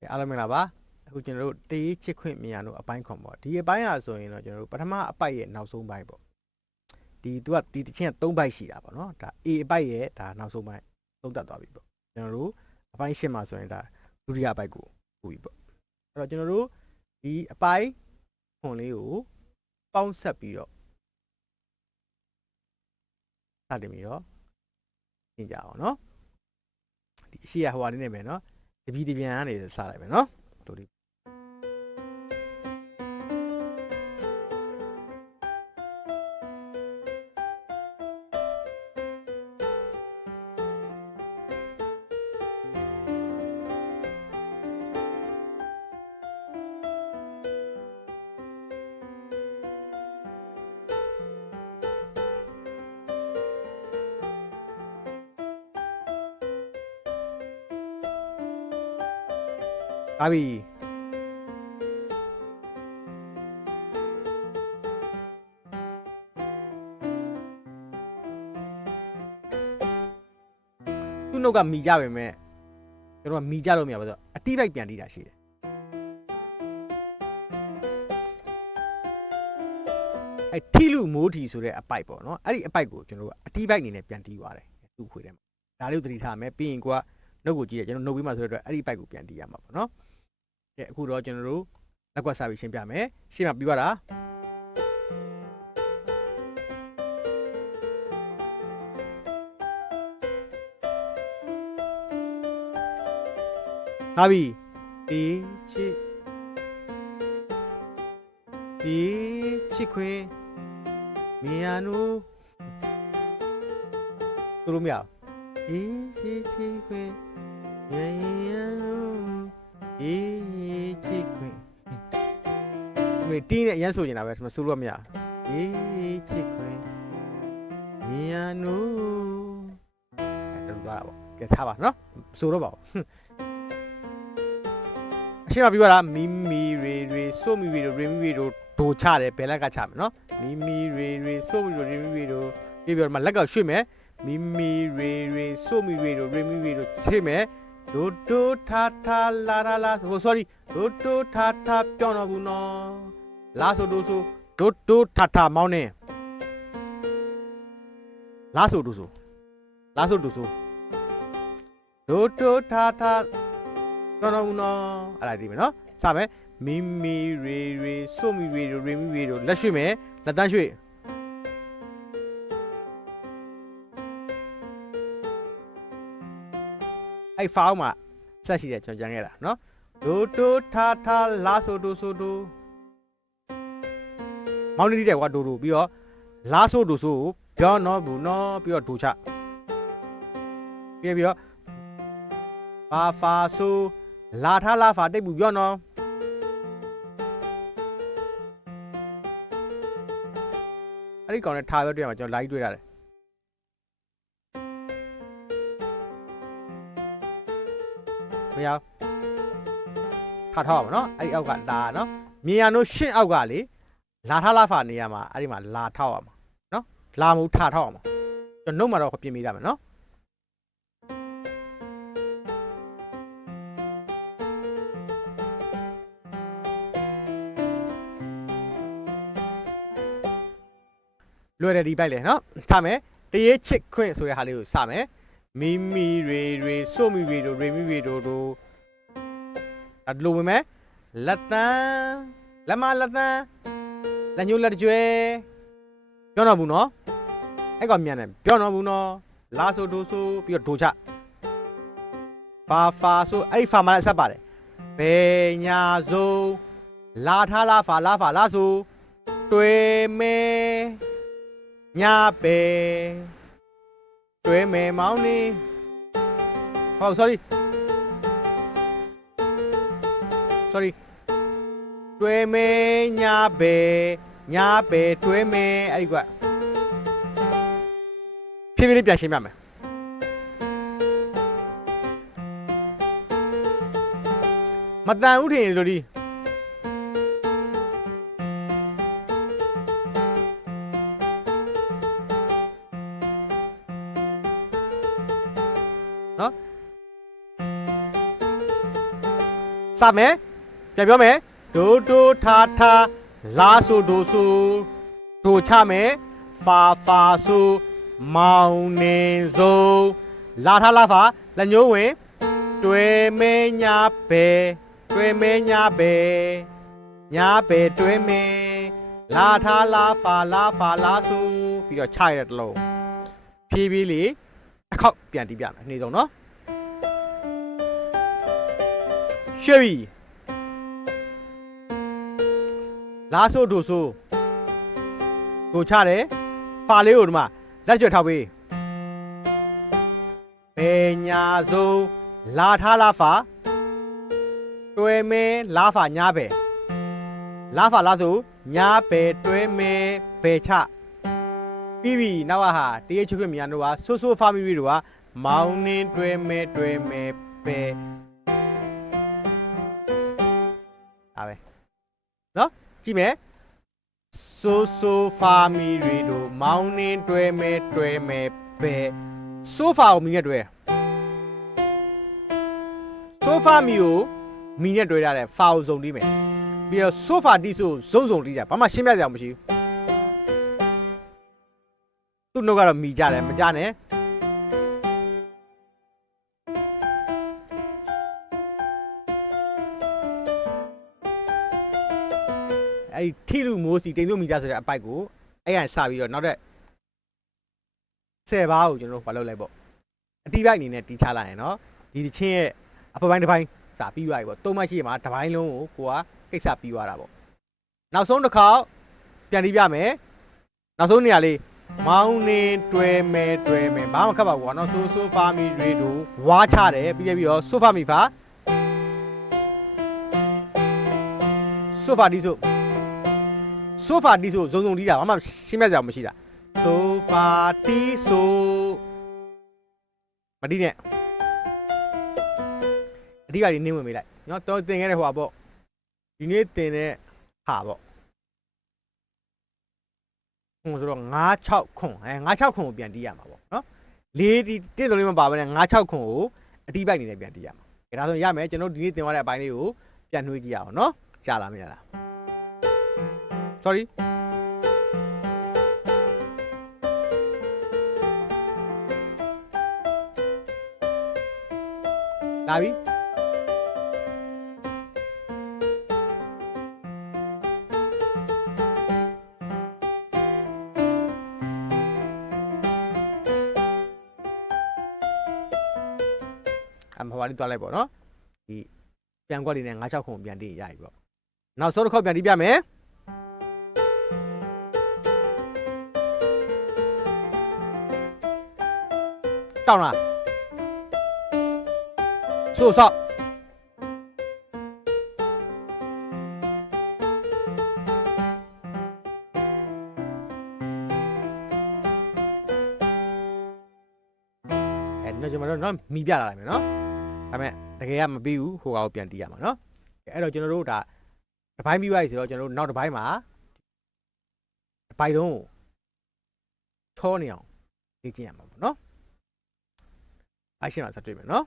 ကဲအားလုံးမင်္ဂလာပါအခုကျွန်တော်တို့တေးချစ်ခွင့်မြန်တို့အပိုင်းခွန်ပေါ့ဒီအပိုင်းဟာဆိုရင်တော့ကျွန်တော်တို့ပထမအပိုက်ရဲ့နောက်ဆုံးပိုင်းပေါ့ဒီသူကဒီတစ်ချင်းက3ပိုက်ရှိတာပေါ့နော်ဒါ A အပိုက်ရဲ့ဒါနောက်ဆုံးပိုင်းသုံးသပ်သွားပြီပေါ့ကျွန်တော်တို့အပိုင်းရှင်းမှာဆိုရင်ဒါဒုတိယအပိုက်ကိုပူပြီပေါ့အဲ့တော့ကျွန်တော်တို့ဒီအပိုင်းခွန်လေးကိုပေါင်းဆက်ပြီးတော့စတင်ပြီးတော့ရှင်းကြအောင်နော်ဒီအရှိရဟိုဟာလေးနေမယ်နော် တပီတပြန်ကနေစလိုက်မယ်နော်တို့လေး ဒါပြီသူ့နှုတ်ကမိကြပဲမဲ့ကျွန်တော်ကမိကြလို့မရပါဘူးဆိုတော့အတိပိုက်ပြန်တီးတာရှိတယ်အဲထီလူမိုးထီဆိုတဲ့အပိုက်ပေါ့နော်အဲ့ဒီအပိုက်ကိုကျွန်တော်ကအတိပိုက်အနေနဲ့ပြန်တီးသွားတယ်သူ့ခွေထဲမှာဒါလေးကိုသတိထားမယ်ပြီးရင်ကိုကနှုတ်ကိုကြည့်ရကျွန်တော်နှုတ်ပြီးမှဆိုတော့အဲ့ဒီပိုက်ကိုပြန်တီးရမှာပေါ့နော် ကဲအခုတော့ကျွန်တော်တို့လက်ကွက်စာပြီးရှင်းပြမယ်ရှင်းပြပြီးသွားတာဟာပြီဒီချစ်ဒီချစ်ခွေမြန်နူသူတို့မရဒီချစ်ချစ်ခွေမြန်နူ ဒီချစ်ခွေဒီတင်းနဲ့အရန်ဆိုနေတာပဲမဆိုလို့မရဒီချစ်ခွေမြန်နူအဲ့ဒါတော့သွားတာပေါ့ကဲထားပါနော်ဆိုတော့ပါဦးအရှိမပြောတာမီမီရေရေဆိုမီရေရေမီရေတို့ဒိုချတယ်ဘယ်လက်ကချမယ်နော်မီမီရေရေဆိုမီရေရေမီရေတို့ပြီးပြောမှလက်ကရွှေ့မယ်မီမီရေရေဆိုမီရေတို့ရေမီရေတို့ချိမယ် ဒိုဒိုထာထာလာလာလာဟို sorry ဒိုဒိုထာထာပြောင်းတော့ဘူးနော်လာဆိုဒိုဆိုဒိုဒိုထာထာမောင်းနေလာဆိုဒိုဆိုလာဆိုဒိုဆိုဒိုဒိုထာထာနော်နော်နော်အဲ့ဒါဒီမယ်နော်စမယ်မီမီရေရေဆိုမီရေရေမီရေတို့လက်ရွှေ့မယ်လက်တန်းရွှေ့ အဲ့ဖောင်းမှာဆက်ရှိတယ်ကျွန်တော်ကြံခဲ့တာနော်ဒိုတိုထာထာလာဆိုဒိုဆိုဒိုမောင်လေးတဲ့ကွာဒိုဒိုပြီးတော့လာဆိုဒိုဆိုပြောနော်ဘူးနော်ပြီးတော့ဒိုချပြီးပြီးတော့ဘာဖာဆိုလာထားလာဖာတိတ်ဘူးပြောနော်အဲ့ဒီကောင်နဲ့ထားပဲတွေ့ရမှာကျွန်တော် live တွေ့ရတယ် မရဘူးထားထားပါမနော်အဲ့ဒီအောက်ကလာနော်မြေရနိုးရှင်းအောက်ကလေလာထားလာဖာနေရမှာအဲ့ဒီမှာလာထောက်ရမှာနော်လာမှုထားထောက်ရမှာကျွန်တော်နှုတ်မှာတော့ပြင်မိရမယ်နော်လွယ်တယ်ဒီပိုက်လေနော်စမယ်တရေချစ်ခွင့်ဆိုတဲ့ဟာလေးကိုစမယ် မီမီရေရေဆိုမီရေတို့ရေမီရေတို့တို့အဲ့လိုဝင်မယ်လက်တန်းလက်မလက်တန်းလက်ညှိုးလက်ကြွယ်ပြောတော့ဘူးနော်အဲ့ကောင်မြန်တယ်ပြောတော့ဘူးနော်လာဆိုဒိုဆိုပြီးတော့ဒိုချဖာဖာဆိုအဲ့ဒီဖာမှာလည်းအဆက်ပါတယ်ဘယ်ညာဆိုလာထားလာဖာလာဖာလာဆိုတွေ့မဲညာပဲ တွဲမယ်မောင်းနေဟော sorry sorry တွဲမယ်ညာပဲညာပဲတွဲမယ်အဲ့ဒီကွဖြည်းဖြည်းလေးပြန်ရှင်းပြမယ်မတန်ဥထင်လို့ဒီ စစမယ်ပြန်ပြောမယ်ဒိုဒိုထာထာလာဆိုဒိုဆိုဒိုချမယ်ဖာဖာဆိုမောင်နေစိုးလာထားလာဖာလက်ညှိုးဝင်တွဲမဲညာပဲတွဲမဲညာပဲညာပဲတွဲမဲလာထားလာဖာလာဖာလာဆိုပြီးတော့ချရတဲ့တလုံးဖြည်းဖြည်းလေး တစ်ခေါက်ပြန်တီးပြမယ်နေ့ဆုံးနော်ရှေ့ပြီလာဆိုဒိုဆိုဒိုချတယ်ဖာလေးကိုဒီမှာလက်ကျွတ်ထောက်ပေးဘေညာဆိုလာထားလာဖာတွဲမဲလာဖာညာပဲလာဖာလာဆိုညာပဲတွဲမဲပဲချ ပြီးပြီနောက်ကဟာတရေချွခွင့်မြန်တို့ကဆိုးဆိုးဖာမီမီတို့ကမောင်းနှင်းတွဲမဲတွဲမဲပဲဒါပဲနော်ကြည့်မယ်ဆိုးဆိုးဖာမီရီတို့မောင်းနှင်းတွဲမဲတွဲမဲပဲဆိုဖာကိုမီနဲ့တွဲဆိုဖာမီကိုမီနဲ့တွဲထားတယ်ဖာကိုစုံတီးမယ်ပြီးတော့ဆိုဖာတီးဆိုစုံစုံတီးတာဘာမှရှင်းပြစရာမရှိဘူး သူ့နှုတ်ကတော့မိကြတယ်မကြနဲ့အဲ့ဒီထိလူမိုးစီတိမ်သူ့မိကြဆိုတဲ့အပိုက်ကိုအဲ့ရန်စပြီးတော့နောက်တဲ့ဆယ်ပါးကိုကျွန်တော်တို့မလုပ်လိုက်ပေါ့အတီးပိုက်အနေနဲ့တီးချလိုက်ရင်နော်ဒီတချင်းရဲ့အပပိုင်းတစ်ပိုင်းစာပြီးသွားပြီပေါ့သုံးမရှိမှာတစ်ပိုင်းလုံးကိုကိုကကိစ္စပြီးသွားတာပေါ့နောက်ဆုံးတစ်ခေါက်ပြန်ပြီးပြမယ်နောက်ဆုံးနေရာလေး မောင်းနေတွဲမဲတွဲမဲဘာမှခက်ပါဘူးကွာနော်ဆိုဆိုဖာမီတွေတို့ဝါချတယ်ပြီးပြီးတော့ဆိုဖာမီဖာဆိုဖာဒီဆိုဆိုဖာဒီဆိုဇုံဇုံတီးတာဘာမှရှင်းပြစရာမရှိတာဆိုဖာတီဆိုမတီးနဲ့အဓိကကြီးနင်းဝင်မေးလိုက်နော်တော့တင်ခဲ့တဲ့ဟိုပါပေါ့ဒီနေ့တင်တဲ့ဟာပေါ့ ဟိုဆိုတော့96ခွန်အဲ96ခွန်ကိုပြန်တီးရမှာပေါ့နော်လေးဒီတစ်စုံလေးမပါဘဲနဲ့96ခွန်ကိုအတိပိုက်နေနဲ့ပြန်တီးရမှာအဲဒါဆိုရမယ်ကျွန်တော်ဒီနေ့တင်သွားတဲ့အပိုင်းလေးကိုပြန်နှွေးကြည့်ရအောင်နော်ရှားလားမရလား sorry လာပြီ မဟိုပါလေးတွားလိုက်ပေါ့နော်ဒီပြန်ကွက်လေးနဲ့96ခုပြန်တည်ရပြီပေါ့နောက်ဆုံးတစ်ခေါက်ပြန်တီးပြမယ်တောင်းလားဆိုဆော့အဲတော့ကျွန်တော်တို့နော်မီပြလာလိုက်မယ်နော် ဒါပေမဲ့တကယ်ကမပြီးဘူးဟိုကောင်ကိုပြန်တီးရမှာနော်အဲအဲ့တော့ကျွန်တော်တို့ဒါတစ်ပိုင်းပြီးသွားပြီဆိုတော့ကျွန်တော်တို့နောက်တစ်ပိုင်းမှာတစ်ပိုင်းလုံးကိုချောနေအောင်လေ့ကျင့်ရမှာပေါ့နော်အရှင်းမှာဆက်တွေ့မယ်နော်